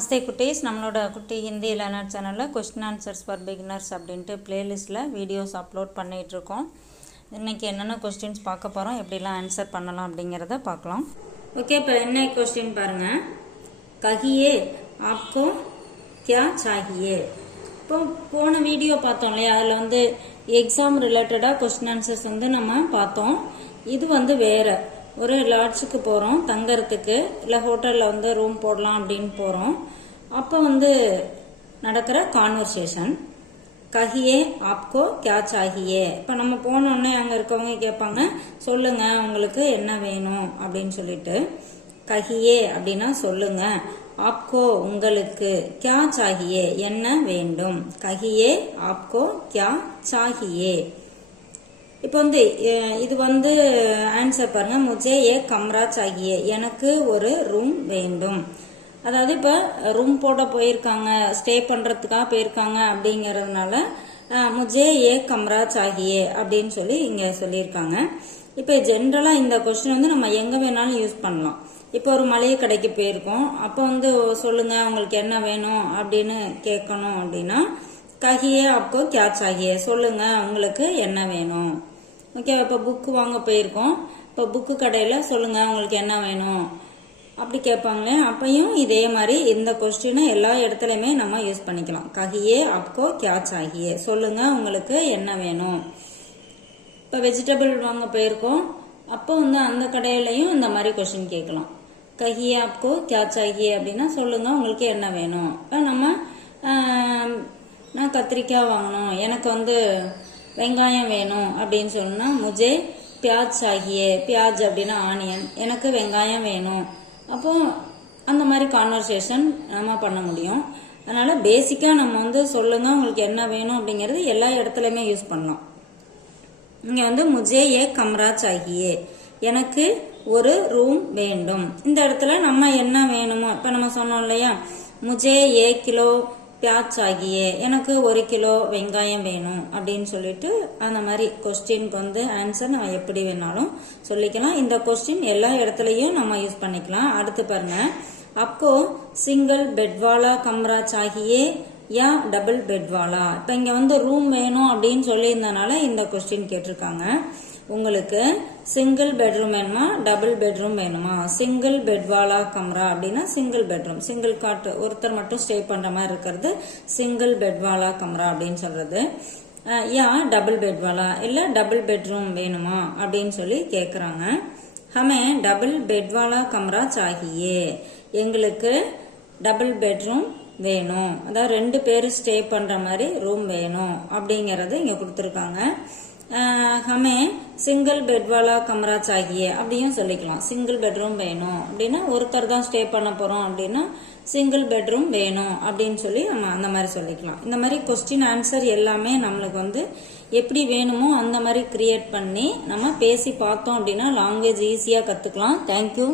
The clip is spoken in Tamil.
நமஸ்தே குட்டீஸ், நம்மளோட குட்டி ஹிந்தி லேர்னர் சேனலில் கொஸ்டின் ஆன்சர்ஸ் ஃபார் பிகினர்ஸ் அப்படின்ட்டு பிளேலிஸ்ட்டில் வீடியோஸ் அப்லோட் பண்ணிகிட்ருக்கோம். இன்றைக்கி என்னென்ன கொஸ்டின்ஸ் பார்க்க போகிறோம், எப்படிலாம் ஆன்சர் பண்ணலாம் அப்படிங்கிறத பார்க்கலாம். ஓகே, இப்போ என்ன கொஸ்டின் பாருங்கள். கஹியே ஆப்கோ கியா சாஹியே. இப்போ போன வீடியோ பார்த்தோம் இல்லையா, அதில் எக்ஸாம் ரிலேட்டடாக கொஸ்டின் ஆன்சர்ஸ் நம்ம பார்த்தோம். இது வேறு ஒரு லாட்ஜுக்கு போகிறோம் தங்கறதுக்கு, இல்லை ஹோட்டலில் ரூம் போடலாம் அப்படின்னு போகிறோம். அப்போ நடக்கிற கான்வர்சேஷன் கஹியே ஆப்கோ கியா சாஹியே. இப்போ நம்ம போனோடனே அங்கே இருக்கவங்க கேட்பாங்க, சொல்லுங்க உங்களுக்கு என்ன வேணும் அப்படின்னு சொல்லிட்டு. கஹியே அப்படின்னா சொல்லுங்க, ஆப்கோ உங்களுக்கு, கியா சாஹியே என்ன வேண்டும். கஹியே ஆப்கோ கியா சாஹியே. இப்போ இது ஆன்சர் பாருங்க. முஜே ஏ கம்ரா சாஹியே, எனக்கு ஒரு ரூம் வேண்டும். அதாவது இப்போ ரூம் போட போயிருக்காங்க, ஸ்டே பண்றதுக்காக போயிருக்காங்க அப்படிங்கறதுனால முஜே ஏ கம்ரா சாஹியே அப்படின்னு சொல்லி இங்க சொல்லியிருக்காங்க. இப்போ ஜென்ரலா இந்த கொஸ்டின் நம்ம எங்க வேணாலும் யூஸ் பண்ணலாம். இப்போ ஒரு மளிகை கடைக்கு போயிருக்கோம், அப்போ சொல்லுங்க உங்களுக்கு என்ன வேணும் அப்படின்னு கேட்கணும். அப்படின்னா கஹியே ஆப்கோ கியா சாஹியே, சொல்லுங்க உங்களுக்கு என்ன வேணும். ஓகே, இப்போ புக்கு வாங்க போயிருக்கோம், இப்போ புக்கு கடையில் சொல்லுங்க உங்களுக்கு என்ன வேணும் அப்படி கேட்பாங்களே. அப்பையும் இதே மாதிரி இந்த கொஸ்டினை எல்லா இடத்துலையுமே நம்ம யூஸ் பண்ணிக்கலாம். கஹியே ஆப்கோ கியா சாஹியே, சொல்லுங்க உங்களுக்கு என்ன வேணும். இப்போ வெஜிடபிள் வாங்க போயிருக்கோம், அப்போ அந்த கடையிலையும் இந்த மாதிரி கொஸ்டின் கேட்கலாம். கஹியே ஆப்கோ கியா சாஹியே அப்படின்னா சொல்லுங்க உங்களுக்கு என்ன வேணும். இப்போ நான் கத்திரிக்காய் வாங்கணும், எனக்கு வெங்காயம் வேணும் அப்படின்னு சொன்னா முஜே பியாஜ் சாஹியே. பியாஜ் அப்படின்னா ஆனியன், எனக்கு வெங்காயம் வேணும். அப்போ அந்த மாதிரி கான்வர்சேஷன் நம்ம பண்ண முடியும். அதனால பேசிக்கா நம்ம சொல்லுங்க உங்களுக்கு என்ன வேணும் அப்படிங்கிறது எல்லா இடத்துலையுமே யூஸ் பண்ணலாம். இங்க முஜே ஏ கம்ரா சாஹியே, எனக்கு ஒரு ரூம் வேண்டும். இந்த இடத்துல நம்ம என்ன வேணுமோ, இப்ப நம்ம சொன்னோம் இல்லையா, முஜே ஏ கிலோ பியாஜ் சாஹியே, எனக்கு 1 கிலோ வெங்காயம் வேணும் அப்படின்னு சொல்லிட்டு அந்த மாதிரி கொஸ்டினுக்கு ஆன்சர் நம்ம எப்படி வேணாலும் சொல்லிக்கலாம். இந்த கொஸ்டின் எல்லா இடத்துலயும் நம்ம யூஸ் பண்ணிக்கலாம். அடுத்து பாருங்க, அப்போ சிங்கிள் பெட்வாலா கம்ரா சாஹியே யா டபுள் பெட்வாலா. இப்ப இங்க ரூம் வேணும் அப்படின்னு சொல்லியிருந்தனால இந்த கொஸ்டின் கேட்டிருக்காங்க. உங்களுக்கு சிங்கிள் பெட்ரூம் வேணுமா டபுள் பெட்ரூம் வேணுமா. சிங்கிள் பெட்வாலா கம்ரா அப்படின்னா சிங்கிள் பெட்ரூம், சிங்கிள் காட், ஒருத்தர் மட்டும் ஸ்டே பண்ற மாதிரி இருக்கிறது சிங்கிள் பெட்வாலா கம்ரா அப்படின்னு சொல்றது. யா டபுள் பெட்வாலா, இல்ல டபுள் பெட்ரூம் வேணுமா அப்படின்னு சொல்லி கேக்குறாங்க. ஹமே டபுள் பெட்வாலா கம்ரா சாஹியே, எங்களுக்கு டபுள் பெட்ரூம் வேணும், அதாவது 2 பேர் ஸ்டே பண்ற மாதிரி ரூம் வேணும் அப்படிங்கறது இங்க கொடுத்துருக்காங்க. ஹமே சிங்கிள் பெட்வாலா கம்ரா சாஹியே அப்படியும் சொல்லிக்கலாம். சிங்கிள் பெட்ரூம் வேணும் அப்படின்னா ஒருத்தர் தான் ஸ்டே பண்ண போறோம் அப்படின்னா சிங்கிள் பெட்ரூம் வேணும் அப்படின்னு சொல்லி நம்ம அந்த மாதிரி சொல்லிக்கலாம். இந்த மாதிரி கொஸ்டின் ஆன்சர் எல்லாமே நம்மளுக்கு எப்படி வேணுமோ அந்த மாதிரி கிரியேட் பண்ணி நம்ம பேசி பார்த்தோம் அப்படின்னா லாங்குவேஜ் ஈஸியா கத்துக்கலாம். தேங்க்யூ.